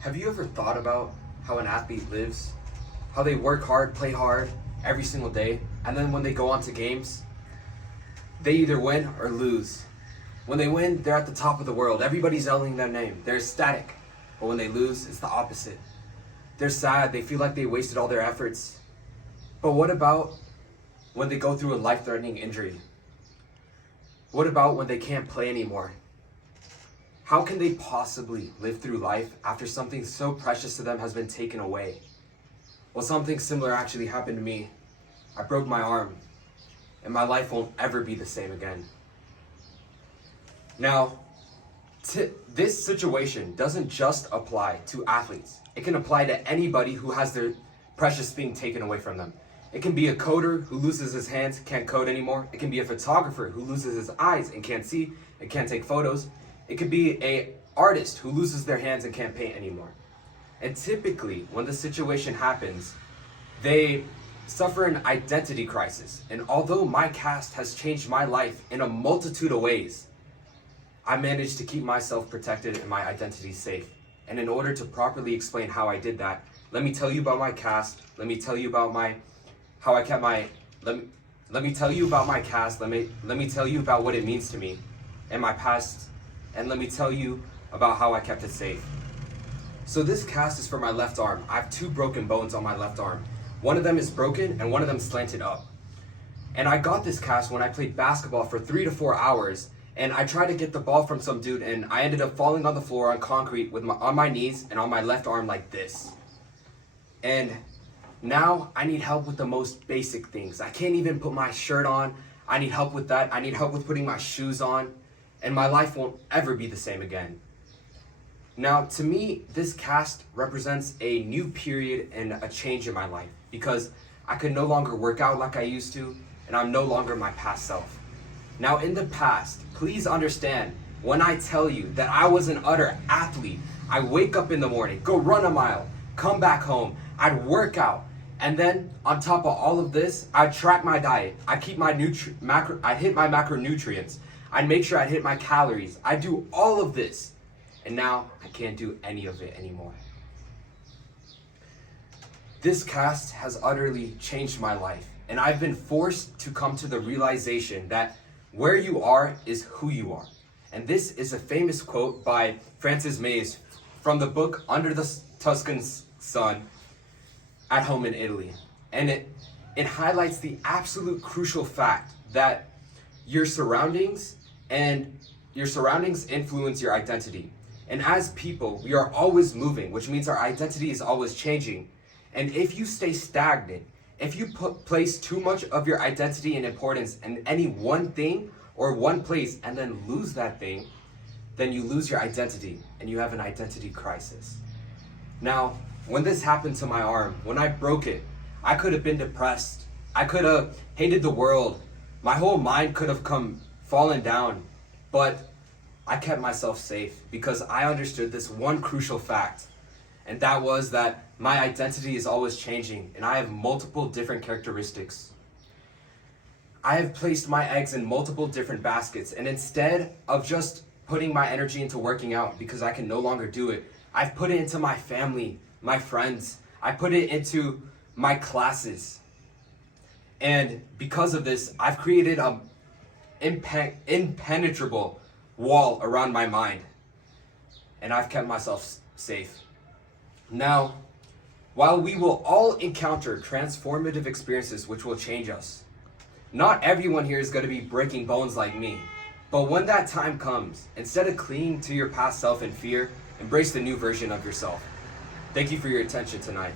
Have you ever thought about how an athlete lives? How they work hard, play hard every single day, and then when they go on to games, they either win or lose. When they win, they're at the top of the world. Everybody's yelling their name. They're ecstatic. But when they lose, it's the opposite. They're sad. They feel like they wasted all their efforts. But what about when they go through a life-threatening injury? What about when they can't play anymore? How can they possibly live through life after something so precious to them has been taken away? Well, something similar actually happened to me. I broke my arm, and my life won't ever be the same again. Now, this situation doesn't just apply to athletes. It can apply to anybody who has their precious thing taken away from them. It can be a coder who loses his hands, can't code anymore. It can be a photographer who loses his eyes and can't see and can't take photos. It could be an artist who loses their hands and can't paint anymore. And typically, when the situation happens, they suffer an identity crisis. And although my cast has changed my life in a multitude of ways, I managed to keep myself protected and my identity safe. And in order to properly explain how I did that, let me tell you about my cast. Let me tell you about let me tell you about my cast. Let me tell you about what it means to me and my past. And let me tell you about how I kept it safe. So this cast is for my left arm. I have two broken bones on my left arm. One of them is broken and one of them slanted up. And I got this cast when I played basketball for 3 to 4 hours. And I tried to get the ball from some dude and I ended up falling on the floor on concrete on my knees and on my left arm like this. And now I need help with the most basic things. I can't even put my shirt on. I need help with that. I need help with putting my shoes on. And my life won't ever be the same again. Now, to me, this cast represents a new period and a change in my life because I can no longer work out like I used to, and I'm no longer my past self. Now, in the past, please understand when I tell you that I was an utter athlete. I wake up in the morning, go run a mile, come back home, I'd work out, and then on top of all of this, I'd track my diet. I'd keep my I'd hit my macronutrients. I'd make sure I'd hit my calories. I'd do all of this. And now I can't do any of it anymore. This cast has utterly changed my life. And I've been forced to come to the realization that where you are is who you are. And this is a famous quote by Francis Mays from the book Under the Tuscan Sun at Home in Italy. And it highlights the absolute crucial fact that your surroundings influence your identity. And as people, we are always moving, which means our identity is always changing. And if you stay stagnant, if you place too much of your identity and importance in any one thing or one place and then lose that thing, then you lose your identity and you have an identity crisis. Now, when this happened to my arm, when I broke it, I could have been depressed. I could have hated the world. My whole mind could have fallen down, but I kept myself safe because I understood this one crucial fact, and that was that my identity is always changing and I have multiple different characteristics. I have placed my eggs in multiple different baskets, and instead of just putting my energy into working out because I can no longer do it, I've put it into my family, my friends. I put it into my classes. And because of this, I've created an impenetrable wall around my mind. And I've kept myself safe. Now, while we will all encounter transformative experiences which will change us, not everyone here is going to be breaking bones like me. But when that time comes, instead of clinging to your past self in fear, embrace the new version of yourself. Thank you for your attention tonight.